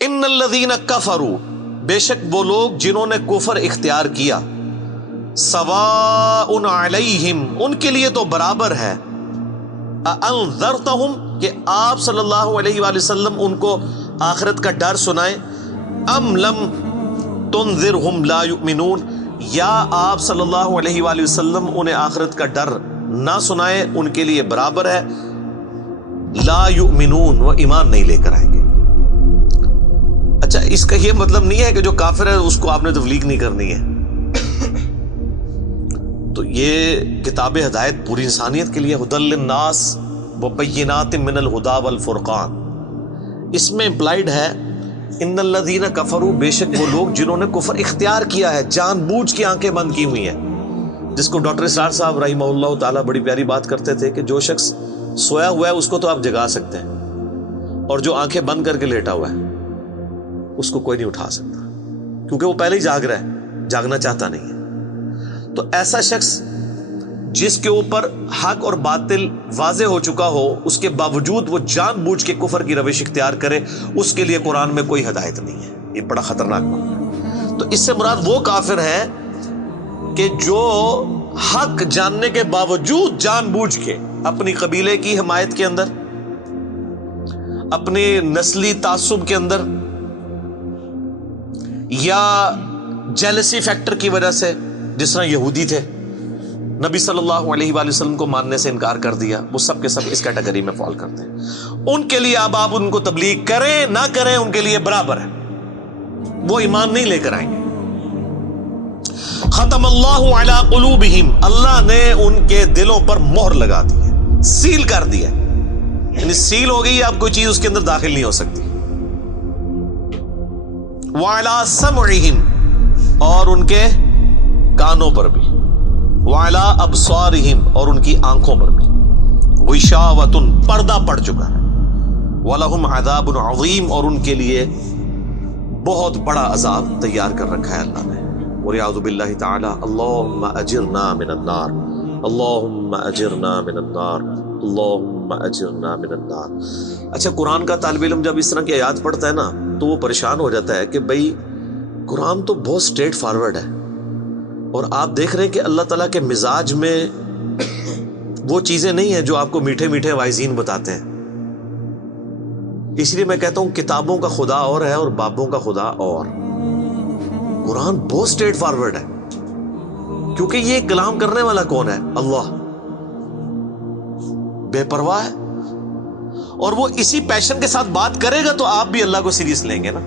ان الذین کفروا، بے شک وہ لوگ جنہوں نے کفر اختیار کیا، سواء علیہم، ان کے لیے تو برابر ہے، انذرتہم، کہ آپ صلی اللہ علیہ وآلہ وسلم ان کو آخرت کا ڈر سنائیں، ام لم تنذرہم لا یؤمنون، یا آپ صلی اللہ علیہ وآلہ وسلم انہیں آخرت کا ڈر نہ سنائیں، ان کے لیے برابر ہے، لا یؤمنون، وہ ایمان نہیں لے کر آئیں گے۔ اچھا، اس کا یہ مطلب نہیں ہے کہ جو کافر ہے اس کو آپ نے تبلیغ نہیں کرنی ہے۔ تو یہ کتاب ہدایت پوری انسانیت کے لیے، ھدی للناس وبینات من الہدی والفرقان، اس میں امپلائڈ ہے ان الذین کفروا، بے شک وہ لوگ جنہوں نے کفر اختیار کیا ہے، جان بوجھ کے آنکھیں بند کی ہوئی ہیں، جس کو ڈاکٹر اسرار صاحب رحمہ اللہ تعالیٰ بڑی پیاری بات کرتے تھے کہ جو شخص سویا ہوا ہے اس کو تو آپ جگا سکتے ہیں، اور جو آنکھیں بند کر کے لیٹا ہوا ہے اس کو کوئی نہیں اٹھا سکتا، کیونکہ وہ پہلے ہی جاگ رہا ہے، جاگنا چاہتا نہیں ہے۔ تو ایسا شخص جس کے اوپر حق اور باطل واضح ہو چکا ہو، اس کے باوجود وہ جان بوجھ کے کفر کی روش اختیار کرے، اس کے لیے قرآن میں کوئی ہدایت نہیں ہے۔ یہ بڑا خطرناک معاملہ ہے۔ تو اس سے مراد وہ کافر ہے کہ جو حق جاننے کے باوجود جان بوجھ کے اپنی قبیلے کی حمایت کے اندر، اپنی نسلی تعصب کے اندر، یا جیلسی فیکٹر کی وجہ سے، جس طرح یہودی تھے، نبی صلی اللہ علیہ وآلہ وسلم کو ماننے سے انکار کر دیا، وہ سب کے سب اس کیٹیگری میں فال کرتے ہیں۔ ان کے لیے اب آپ ان کو تبلیغ کریں نہ کریں، ان کے لیے برابر ہے، وہ ایمان نہیں لے کر آئیں گے۔ ختم اللہ علی قلوبہم، اللہ نے ان کے دلوں پر مہر لگا دی ہے، سیل کر دیا، یعنی سیل ہو گئی، اب کوئی چیز اس کے اندر داخل نہیں ہو سکتی۔ وعلی سمعہم، اور ان کے کانوں پر بھی، وعلی ابصارہم، اور ان کی آنکھوں پر بھی، غشاوۃ، پردہ پڑ چکا ہے، ولہم عذاب عظیم، اور ان کے لیے بہت بڑا عذاب تیار کر رکھا ہے اللہ نے۔ وَلِعَوْذُ بِاللَّهِ تَعَالَى اللہم اجرنا من النار، اللہم اجرنا من النار، اللہم اجرنا من النار۔ اچھا، قرآن کا طالب علم جب اس طرح کی آیات پڑھتا ہے نا تو وہ پریشان ہو جاتا ہے کہ بھئی قرآن تو بہت سٹریٹ فارورڈ ہے، اور آپ دیکھ رہے ہیں کہ اللہ تعالیٰ کے مزاج میں وہ چیزیں نہیں ہیں جو آپ کو میٹھے میٹھے وائزین بتاتے ہیں۔ اس لیے میں کہتا ہوں کتابوں کا خدا اور ہے اور بابوں کا خدا اور۔ قرآن بہت سٹریٹ فارورڈ ہے، کیونکہ یہ کلام کرنے والا کون ہے؟ اللہ، بے پرواہ ہے، اور وہ اسی پیشن کے ساتھ بات کرے گا تو آپ بھی اللہ کو سیریس لیں گے نا۔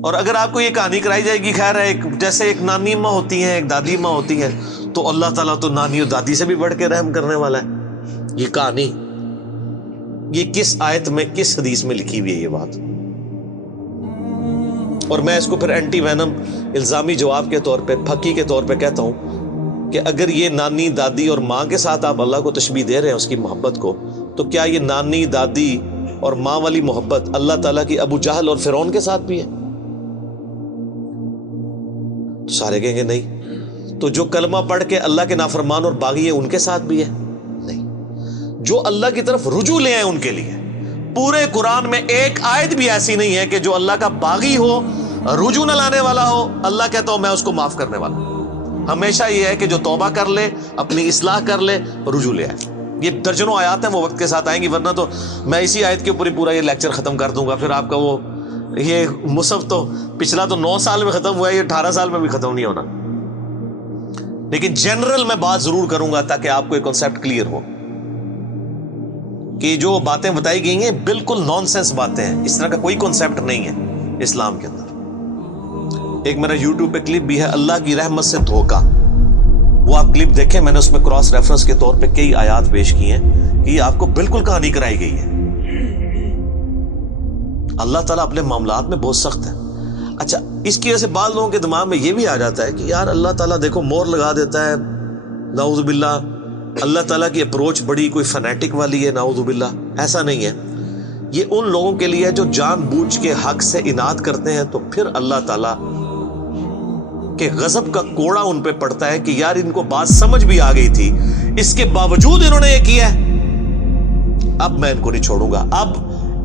اور اگر آپ کو یہ کہانی کرائی جائے گی، خیر ہے، جیسے ایک نانی ماں ہوتی ہیں، ایک دادی ماں ہوتی ہے، تو اللہ تعالیٰ تو نانی اور دادی سے بھی بڑھ کے رحم کرنے والا ہے۔ یہ کہانی، یہ کس آیت میں، کس حدیث میں لکھی ہوئی ہے یہ بات؟ اور میں اس کو پھر اینٹی وینم الزامی جواب کے طور پہ، پھکی کے طور پہ کہتا ہوں کہ اگر یہ نانی دادی اور ماں کے ساتھ آپ اللہ کو تشبیہ دے رہے ہیں اس کی محبت کو، تو کیا یہ نانی دادی اور ماں والی محبت اللہ تعالیٰ کی ابو جہل اور فرعون کے ساتھ بھی ہے؟ تو سارے کہیں گے نہیں۔ تو جو کلمہ پڑھ کے اللہ کے نافرمان اور باغی ہے ان کے ساتھ بھی ہے؟ نہیں۔ جو اللہ کی طرف رجوع لے آئے ان کے لیے، پورے قرآن میں ایک آیت بھی ایسی نہیں ہے کہ جو اللہ کا باغی ہو، رجوع نہ لانے والا ہو، اللہ کہتا ہوں میں اس کو معاف کرنے والا ہوں۔ ہمیشہ یہ ہے کہ جو توبہ کر لے، اپنی اصلاح کر لے، رجوع لے آئے۔ یہ درجنوں آیات ہیں، وہ وقت کے ساتھ آئیں گی، ورنہ تو میں اسی آیت کے اوپر ہی پورا یہ لیکچر ختم کر دوں گا، پھر آپ کا وہ یہ مصحف تو پچھلا تو 9 سال میں ختم ہوا ہے، یہ 18 سال میں بھی ختم نہیں ہونا۔ لیکن جنرل میں بات ضرور کروں گا تاکہ آپ کو ایک کنسیپٹ کلیئر ہو کہ جو باتیں بتائی گئی ہیں بالکل نان سینس باتیں ہیں، اس طرح کا کوئی کنسیپٹ نہیں ہے اسلام کے اندر۔ ایک میرا یوٹیوب پہ کلپ بھی ہے، اللہ کی رحمت سے دھوکا، وہ آپ کلپ دیکھیں، میں نے اس میں کراس ریفرنس کے طور پہ کئی آیات پیش کی ہیں کہ یہ آپ کو بالکل کہانی کرائی گئی ہے۔ اللہ تعالیٰ اپنے معاملات میں بہت سخت ہے۔ اچھا، اس کی وجہ سے بعض لوگوں کے دماغ میں یہ بھی آ جاتا ہے کہ یار اللہ تعالیٰ دیکھو مور لگا دیتا ہے، نعوذ باللہ، اللہ تعالیٰ کی اپروچ بڑی کوئی فنیٹک والی ہے، نعوذ باللہ۔ ایسا نہیں ہے، یہ ان لوگوں کے لیے جو جان بوجھ کے حق سے اناد کرتے ہیں، تو پھر اللہ تعالیٰ کے غضب کا کوڑا ان پہ پڑتا ہے کہ یار ان کو بات سمجھ بھی آ گئی تھی، اس کے باوجود انہوں نے یہ کیا ہے، اب میں ان کو نہیں چھوڑوں گا، اب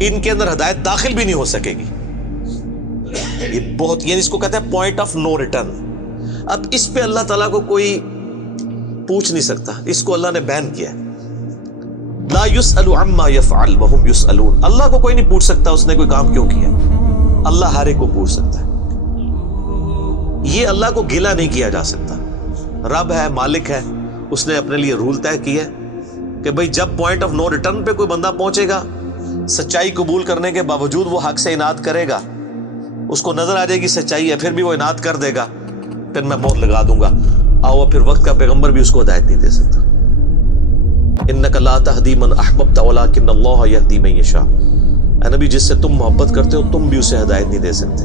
ان کے اندر ہدایت داخل بھی نہیں ہو سکے گی. یہ بہت، یعنی اس کو کہتے ہیں پوائنٹ آف نو ریٹرن. اب اس پہ اللہ تعالیٰ کو کوئی پوچھ نہیں سکتا، اس کو اللہ نے بین کیا ہے. لا يسأل عما يفعل وهم يسألون. اللہ کو کوئی نہیں پوچھ سکتا اس نے کوئی کام کیوں کیا. اللہ ہر ایک کو پوچھ سکتا ہے. یہ اللہ کو گلہ نہیں کیا جا سکتا. رب ہے، مالک ہے، اس نے اپنے لیے رول طے کیا کہ بھئی جب پوائنٹ آف نو ریٹرن پہ کوئی بندہ پہنچے گا، سچائی قبول کرنے کے باوجود وہ حق سے اناد کرے گا، اس کو نظر آ جائے گی سچائی ہے، پھر بھی وہ اناد کر دے گا، پھر میں موت لگا دوں گا. آؤ پھر وقت کا پیغمبر بھی اس کو ہدایت نہیں دے سکتا. انک لا تہدی من احببت ولکن اللہ یہدی من یشاء. اے نبی، جس سے تم محبت کرتے ہو تم بھی اسے ہدایت نہیں دے سکتے.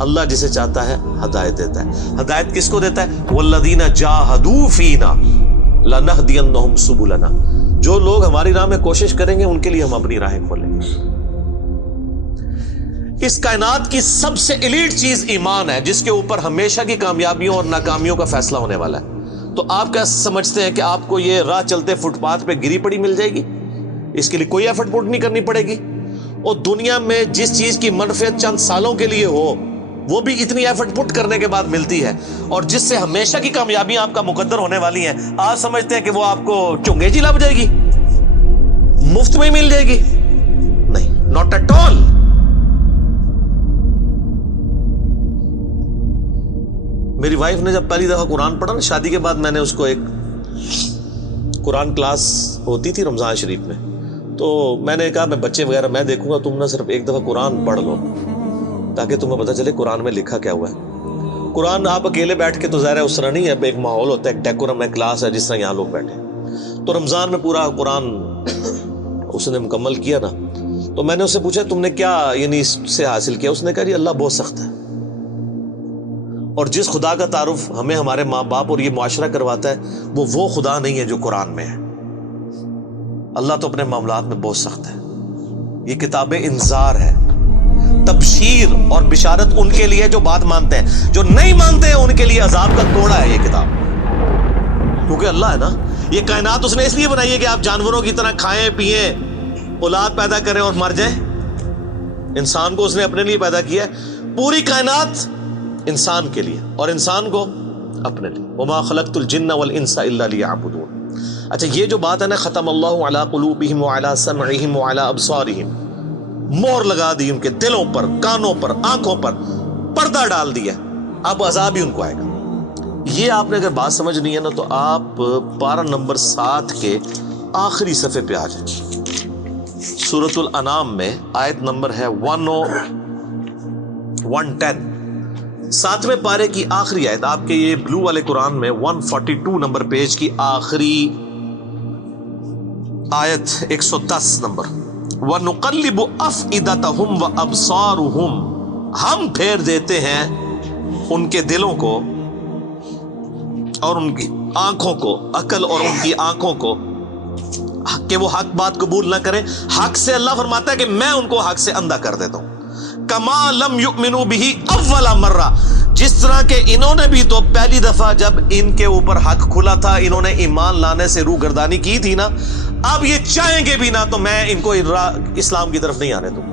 اللہ جسے چاہتا ہے ہدایت دیتا ہے. ہدایت کس کو دیتا ہے؟ والذین جاہدوا فینا لنہدینہم سبلنا. جو لوگ ہماری راہ میں کوشش کریں گے ان کے لیے ہم اپنی راہیں کھولیں گے. اس کائنات کی سب سے ایلیٹ چیز ایمان ہے، جس کے اوپر ہمیشہ کی کامیابیوں اور ناکامیوں کا فیصلہ ہونے والا ہے. تو آپ کیا سمجھتے ہیں کہ آپ کو یہ راہ چلتے فٹ پاتھ پہ گری پڑی مل جائے گی؟ اس کے لیے کوئی ایفرٹ پٹ نہیں کرنی پڑے گی. اور دنیا میں جس چیز کی منفعت چند سالوں کے لیے ہو وہ بھی اتنی ایفرٹ پٹ کرنے کے بعد ملتی ہے، اور جس سے ہمیشہ کی کامیابیاں آپ کا مقدر ہونے والی ہیں، آپ سمجھتے ہیں کہ وہ آپ کو چنگے جی لگ جائے گی، مفت میں مل جائے گی؟ نہیں، ناٹ ایٹ آل. میری وائف نے جب پہلی دفعہ قرآن پڑھا نا شادی کے بعد، میں نے اس کو ایک قرآن کلاس ہوتی تھی رمضان شریف میں، تو میں نے کہا میں بچے وغیرہ میں دیکھوں گا، تم نہ صرف ایک دفعہ قرآن پڑھ لو تاکہ تمہیں پتہ چلے قرآن میں لکھا کیا ہوا ہے. قرآن آپ اکیلے بیٹھ کے تو ظاہر ہے اس طرح نہیں ہے، ایک ماحول ہوتا ہے، ایک ڈیکورم ہے، کلاس ہے جس طرح یہاں لوگ بیٹھے. تو رمضان میں پورا قرآن اس نے مکمل کیا نا، تو میں نے اس سے پوچھا تم نے کیا یعنی اس سے حاصل کیا؟ اس نے کہا جی اللہ بہت سخت ہے، اور جس خدا کا تعارف ہمیں ہمارے ماں باپ اور یہ معاشرہ کرواتا ہے وہ خدا نہیں ہے جو قرآن میں ہے. اللہ تو اپنے معاملات میں بہت سخت ہے. یہ کتاب انذار ہے، تبشیر اور بشارت ان کے لیے جو بات مانتے ہیں. جو نہیں مانتے ہیں ان کے لیے عذاب کا کوڑا ہے یہ کتاب. کیونکہ اللہ ہے نا، یہ کائنات اس نے اس لیے بنائی ہے کہ آپ جانوروں کی طرح کھائیں پیئیں، اولاد پیدا کریں اور مر جائیں. انسان کو اس نے اپنے لیے پیدا کیا ہے، پوری کائنات انسان کے لیے اور انسان کو اپنے لیے. وما خلقت الجن والانس الا لیعبدون. اچھا یہ جو بات ہے نا ختم اللہ علی قلوبہم وعلی سمعہم وعلی ابصارہم، مہر لگا دی ان کے دلوں پر، کانوں پر، آنکھوں پر، پردہ ڈال دیا، اب عذاب ہی ان کو آئے گا. یہ آپ نے اگر بات سمجھنی ہے نا تو آپ پارہ نمبر 7 کے آخری صفحے پہ آ جائیں. سورۃ الانعام میں آیت نمبر ہے 110، 7ویں پارے کی آخری آیت. آپ کے یہ بلو والے قرآن میں 142 نمبر پیج کی آخری آیت 110 نمبر. وَنُقَلِّبُ أَفْئِدَتَهُمْ وَأَبْصَارُهُمْ. ہم پھیر دیتے ہیں ان کے دلوں کو اور ان کی آنکھوں کو، عقل اور ان کی آنکھوں کو، کہ وہ حق بات قبول نہ کریں. حق سے اللہ فرماتا ہے کہ میں ان کو حق سے اندھا کر دیتا ہوں. کما لم یؤمنوا به اول مرہ، جس طرح کہ انہوں نے بھی تو پہلی دفعہ جب ان کے اوپر حق کھلا تھا انہوں نے ایمان لانے سے روح گردانی کی تھی نا، اب یہ چاہیں گے بھی نہ تو میں ان کو اسلام کی طرف نہیں آنے دوں.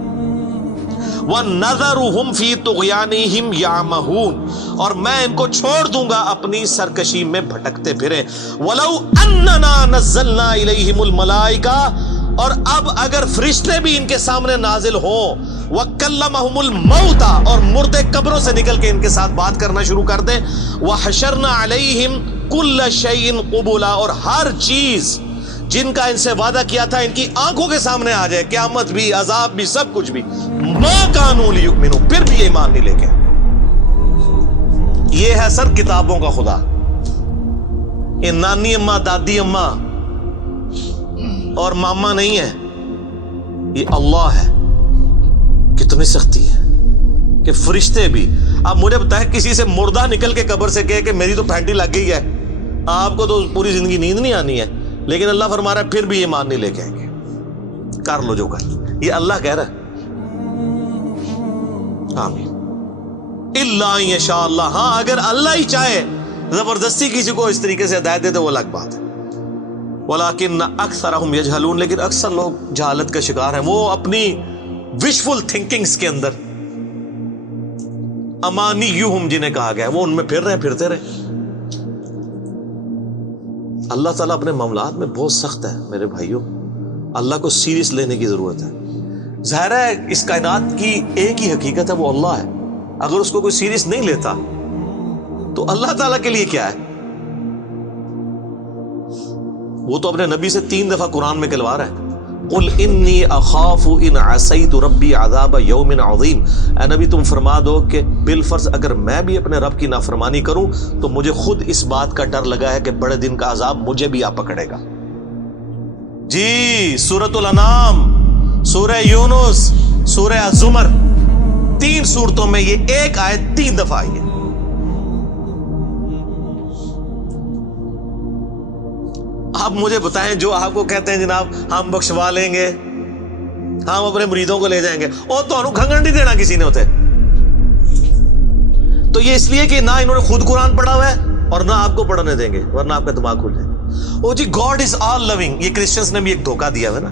وَنَذَرُهُمْ فِي طُغْيَانِهِمْ يَعْمَهُونَ، اور میں ان کو چھوڑ دوں گا اپنی سرکشی میں بھٹکتے پھریں. وَلَوْ أَنَّنَا نَزَّلْنَا إِلَيْهِمُ الْمَلَائِكَةَ، اور اب اگر فرشتے بھی ان کے سامنے نازل ہوں، وَكَلَّمَهُمُ الْمَوْتَى، اور مردے قبروں سے نکل کے ان کے ساتھ بات کرنا شروع کر دیں. وَحَشَرْنَا عَلَيْهِمْ كُلَّ شَيْءٍ قُبُولًا، اور ہر چیز جن کا ان سے وعدہ کیا تھا ان کی آنکھوں کے سامنے آ جائے، قیامت بھی، عذاب بھی، سب کچھ بھی. مَا كَانُوا لِيُؤْمِنُوا، پھر بھی ایمان نہیں لے کے. یہ ہے سر کتابوں کا خدا. یہ نانی اماں، دادی اماں اور ماما نہیں ہے، یہ اللہ ہے. کتنی سختی ہے کہ فرشتے بھی. اب مجھے بتائیں کسی سے مردہ نکل کے قبر سے کہے کہ میری تو پھینٹی لگ گئی ہے، آپ کو تو پوری زندگی نیند نہیں آنی ہے، لیکن اللہ فرما رہا ہے پھر بھی ایمان نہیں لے کے آئیں گے. کر لو جو کر، یہ اللہ کہہ رہا ہے. آمین. الا ان یشاء اللہ، ہاں اگر اللہ ہی چاہے زبردستی کسی کو اس طریقے سے ہدایت دے تو وہ الگ بات ہے. ولیکن اکثرہم یجہلون، لیکن اکثر لوگ جہالت کا شکار ہیں. وہ اپنی وشفل تھنکنگز کے اندر، امانیہم جنہیں کہا گیا ہے، وہ ان میں پھر رہے ہیں، پھرتے رہے۔ اللہ تعالیٰ اپنے معاملات میں بہت سخت ہے میرے بھائیوں، اللہ کو سیریس لینے کی ضرورت ہے۔ ظاہر ہے اس کائنات کی ایک ہی حقیقت ہے، وہ اللہ ہے، اگر اس کو کوئی سیریس نہیں لیتا تو اللہ تعالیٰ کے لیے کیا ہے؟ وہ تو اپنے نبی سے 3 دفعہ قرآن میں کہلوا رہا ہے، قل انی اخاف ان عصیت ربی عذاب یوم عظیم، اے نبی تم فرما دو کہ بالفرض اگر میں بھی اپنے رب کی نافرمانی کروں تو مجھے خود اس بات کا ڈر لگا ہے کہ بڑے دن کا عذاب مجھے بھی آ پکڑے گا۔ جی سورۃ الانعام، سورہ یونس، سورہ الزمر، 3 سورتوں میں یہ ایک آیت 3 دفعہ آئی ہے۔ آپ مجھے بتائیں، جو آپ کو کہتے ہیں جناب ہم بخشوا لیں گے، ہم اپنے مریدوں کو لے جائیں گے، اور تو انہوں کھنگن نہیں دینا کسی نے ہوتے، تو یہ اس لیے کہ نہ انہوں نے خود قرآن پڑھا ہوا ہے اور نہ آپ کو پڑھنے دیں گے، ورنہ آپ کا دماغ کھل جائے۔ او جی گاڈ از آل لونگ، یہ کرسچنز نے بھی ایک دھوکہ دیا ہے نا،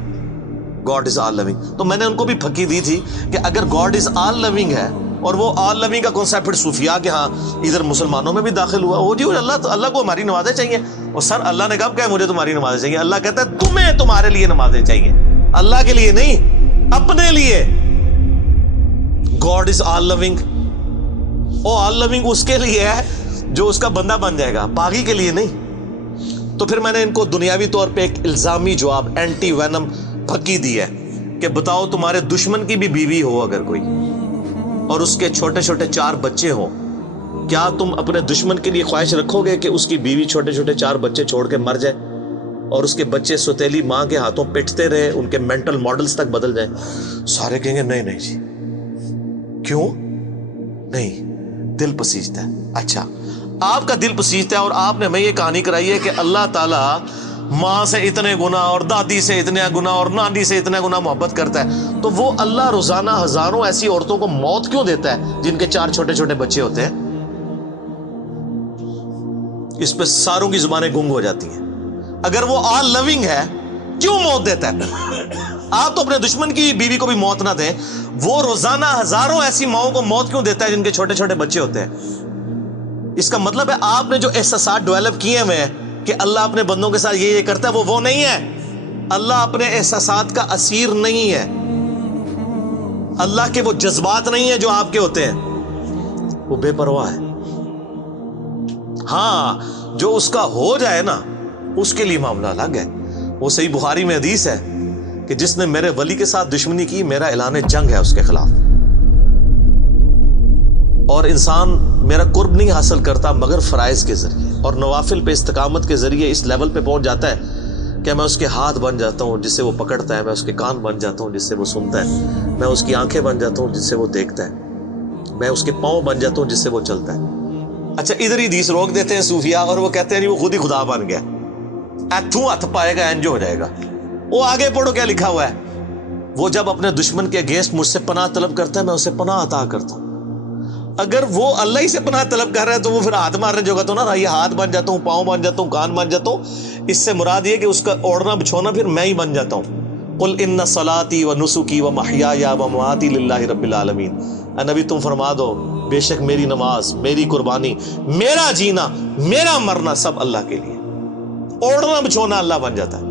گاڈ از آل لونگ، تو میں نے ان کو بھی پھکی دی تھی کہ اگر گاڈ از آل لونگ ہے اور وہ آل لونگ کا کانسیپٹ پھر صوفیاء کے ہاں ادھر مسلمانوں میں بھی داخل ہوا، وہ جی اللہ کو ہماری نمازیں چاہیے، اور سر اللہ نے کب کہا مجھے تمہاری نمازیں چاہیے؟ اللہ کہتا ہے تمہیں تمہارے لیے نمازیں چاہیے، اللہ کے لیے نہیں، اپنے لیے۔ گاڈ از آل لونگ، او آل لونگ اس کے لیے ہے جو اس کا بندہ بن جائے گا، باغی کے لیے نہیں۔ تو پھر میں نے ان کو دنیاوی طور پہ ایک الزامی جواب، اینٹی وینم پھکی دی ہے کہ بتاؤ تمہارے دشمن کی بھی بیوی ہو اگر کوئی اور اس کے چھوٹے چھوٹے 4 بچے ہوں، کیا تم اپنے دشمن کے لیے خواہش رکھو گے کہ اس کی بیوی چھوٹے چھوٹے 4 بچے چھوڑ کے مر جائے اور اس کے بچے سوتیلی ماں کے ہاتھوں پٹتے رہے، ان کے مینٹل ماڈلز تک بدل جائیں؟ سارے کہیں گے نہیں نہیں جی، کیوں نہیں؟ دل پسیجتا ہے۔ اچھا آپ کا دل پسیجتا ہے اور آپ نے ہمیں یہ کہانی کرائی ہے کہ اللہ تعالیٰ ماں سے اتنے گنا اور دادی سے اتنے گنا اور نانی سے اتنے گنا محبت کرتا ہے، تو وہ اللہ روزانہ ہزاروں ایسی عورتوں کو موت کیوں دیتا ہے جن کے 4 چھوٹے چھوٹے بچے ہوتے ہیں؟ اس پہ ساروں کی زبانیں گنگ ہو جاتی ہیں۔ اگر وہ آل لونگ ہے کیوں موت دیتا ہے؟ آپ تو اپنے دشمن کی بیوی کو بھی موت نہ دیں، وہ روزانہ ہزاروں ایسی ماؤں کو موت کیوں دیتا ہے جن کے چھوٹے چھوٹے بچے ہوتے ہیں؟ اس کا مطلب ہے آپ نے جو احساسات ڈیولپ کیے ہوئے ہیں کہ اللہ اپنے بندوں کے ساتھ یہ کرتا ہے، وہ نہیں ہے۔ اللہ اپنے احساسات کا اسیر نہیں ہے، اللہ کے وہ جذبات نہیں ہیں جو آپ کے ہوتے ہیں، وہ بے پرواہ ہے۔ ہاں جو اس کا ہو جائے نا اس کے لیے معاملہ الگ ہے۔ وہ صحیح بخاری میں حدیث ہے کہ جس نے میرے ولی کے ساتھ دشمنی کی میرا اعلان جنگ ہے اس کے خلاف، اور انسان میرا قرب نہیں حاصل کرتا مگر فرائض کے ذریعے اور نوافل پہ استقامت کے ذریعے اس لیول پہ پہنچ جاتا ہے کہ میں اس کے ہاتھ بن جاتا ہوں جس سے وہ پکڑتا ہے، میں اس کے کان بن جاتا ہوں جس سے وہ سنتا ہے، میں اس کی آنکھیں بن جاتا ہوں جس سے وہ دیکھتا ہے، میں اس کے پاؤں بن جاتا ہوں جس سے وہ چلتا ہے۔ اچھا ادھر ہی حدیث روک دیتے ہیں صوفیاء اور وہ کہتے ہیں نہیں وہ خود ہی خدا بن گیا، ایتھوں ہاتھ پائے گا انجو ہو جائے گا۔ وہ آگے پڑھو کیا لکھا ہوا ہے، وہ جب اپنے دشمن کے اگینسٹ مجھ سے پناہ طلب کرتا ہے میں اسے پناہ عطا کرتا ہوں۔ اگر وہ اللہ ہی سے پناہ طلب کر رہا ہے تو وہ پھر ہاتھ مارنے جو تو نا یہ ہاتھ بن جاتا ہوں، پاؤں بن جاتا ہوں، کان بن جاتا ہوں، اس سے مراد یہ کہ اس کا اوڑھنا بچھونا پھر میں ہی بن جاتا ہوں۔ قل ان صلاتی و نسکی و محیای و مماتی للہ رب العالمین، اے نبی تم فرما دو بے شک میری نماز، میری قربانی، میرا جینا، میرا مرنا سب اللہ کے لیے۔ اوڑھنا بچھونا اللہ بن جاتا ہے۔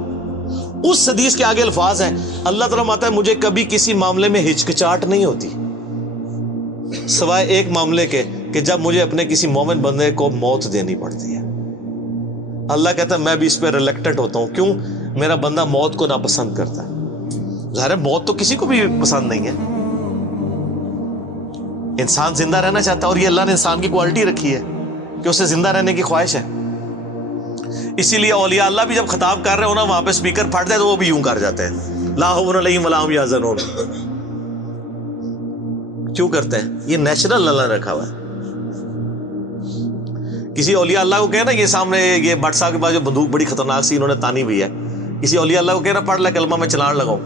اس حدیث کے آگے الفاظ ہیں، اللہ تعالیٰ فرماتا ہے مجھے کبھی کسی معاملے میں ہچکچاہٹ نہیں ہوتی سوائے ایک معاملے کے کہ جب مجھے اپنے کسی مومن بندے کو موت دینی پڑتی ہے۔ اللہ کہتا ہے میں بھی اس پہ ریلیکٹڈ ہوتا ہوں، کیوں؟ میرا بندہ موت کو ناپسند کرتا ہے۔ ظاہر ہے موت تو کسی کو بھی پسند نہیں ہے، انسان زندہ رہنا چاہتا ہے، اور یہ اللہ نے انسان کی کوالٹی رکھی ہے کہ اسے زندہ رہنے کی خواہش ہے۔ اسی لیے اولیاء اللہ بھی جب خطاب کر رہے ہو نا وہاں پہ اسپیکر پھٹ جائے تو وہ بھی یوں کر جاتے ہیں، لا خوف علیہم ولا هم یحزنون۔ کیوں کرتے ہیں؟ یہ نیچرل اللہ نے رکھا ہوا ہے۔ کسی اولیاء اللہ کو کہنا یہ سامنے یہ بٹ صاحب کے پاس جو بندوق بڑی خطرناک سی انہوں نے تانی ہوئی ہے، کسی اولیاء اللہ کو کہنا پڑھ لے کلمہ میں چلان لگاؤں،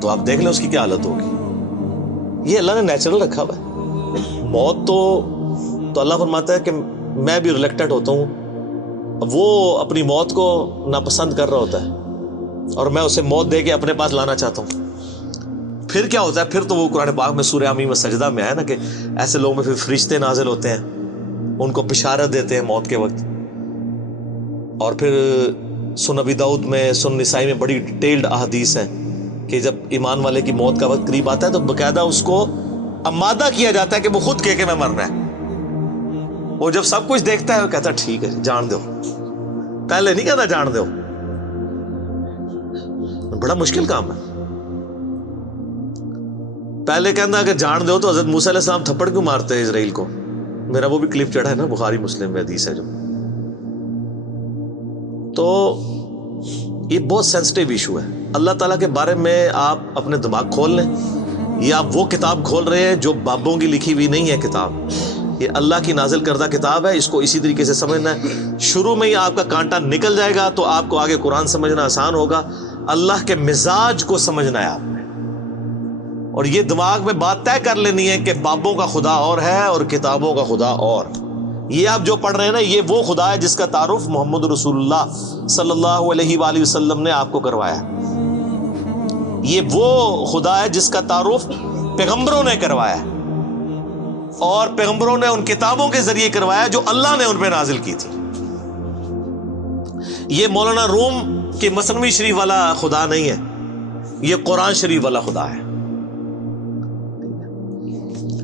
تو آپ دیکھ لیں اس کی کیا حالت ہوگی۔ یہ اللہ نے نیچرل رکھا ہوا ہے۔ موت تو اللہ فرماتا ہے کہ میں بھی ریلیکٹڈ ہوتا ہوں، وہ اپنی موت کو ناپسند کر رہا ہوتا ہے اور میں اسے موت دے کے اپنے پاس لانا چاہتا ہوں۔ پھر کیا ہوتا ہے؟ پھر تو وہ قرآن پاک میں سورہ حمیم سجدہ میں ہے نا کہ ایسے لوگوں میں پھر فرشتے نازل ہوتے ہیں، ان کو بشارت دیتے ہیں موت کے وقت. اور پھر سنن ابی داؤد میں، سنن نسائی میں بڑی ڈیٹیلڈ احادیث ہیں کہ جب ایمان والے کی موت کا وقت قریب آتا ہے تو باقاعدہ اس کو آمادہ کیا جاتا ہے کہ وہ خود کہ میں مرنا ہے. وہ جب سب کچھ دیکھتا ہے وہ کہتا ہے ٹھیک ہے جان دو. پہلے نہیں کہتا جان دو. بڑا مشکل کام ہے. پہلے کہنا کہ جان دو تو حضرت موسیٰ علیہ السلام تھپڑ کیوں مارتے ہیں اسرائیل کو؟ میرا وہ بھی کلپ چڑھا ہے نا بخاری مسلم میں حدیث ہے جو. تو یہ بہت سینسٹیو ایشو ہے. اللہ تعالیٰ کے بارے میں آپ اپنے دماغ کھول لیں. یہ آپ وہ کتاب کھول رہے ہیں جو بابوں کی لکھی ہوئی نہیں ہے کتاب. یہ اللہ کی نازل کردہ کتاب ہے. اس کو اسی طریقے سے سمجھنا ہے. شروع میں ہی آپ کا کانٹا نکل جائے گا تو آپ کو آگے قرآن سمجھنا آسان ہوگا. اللہ کے مزاج کو سمجھنا ہے آپ نے. اور یہ دماغ میں بات طے کر لینی ہے کہ بابوں کا خدا اور ہے اور کتابوں کا خدا اور. یہ آپ جو پڑھ رہے ہیں نا یہ وہ خدا ہے جس کا تعارف محمد رسول اللہ صلی اللہ علیہ وآلہ وسلم نے آپ کو کروایا. یہ وہ خدا ہے جس کا تعارف پیغمبروں نے کروایا اور پیغمبروں نے ان کتابوں کے ذریعے کروایا جو اللہ نے ان پہ نازل کی تھی. یہ مولانا روم کے مثنوی شریف والا خدا نہیں ہے، یہ قرآن شریف والا خدا ہے.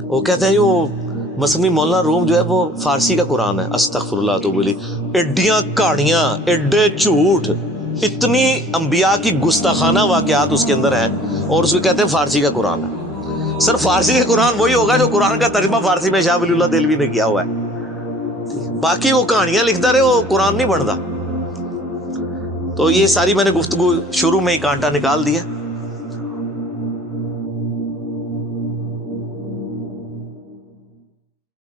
وہ کہتے ہیں وہ مثنوی مولانا روم جو ہے وہ فارسی کا قرآن ہے. استغفر اللہ تو بولی ایڈیاں کہانیاں، ایڈے جھوٹ، اتنی انبیاء کی گستاخانہ واقعات اس کے اندر ہیں اور اس کو کہتے ہیں فارسی کا قرآن ہے. سر فارسی کا قرآن وہی ہوگا جو قرآن کا ترجمہ فارسی میں شاہ ولی اللہ دہلوی نے کیا ہوا ہے. باقی وہ کہانیاں لکھتا رہے وہ قرآن نہیں بنتا. تو یہ ساری میں نے گفتگو شروع میں ہی کانٹا نکال دیا.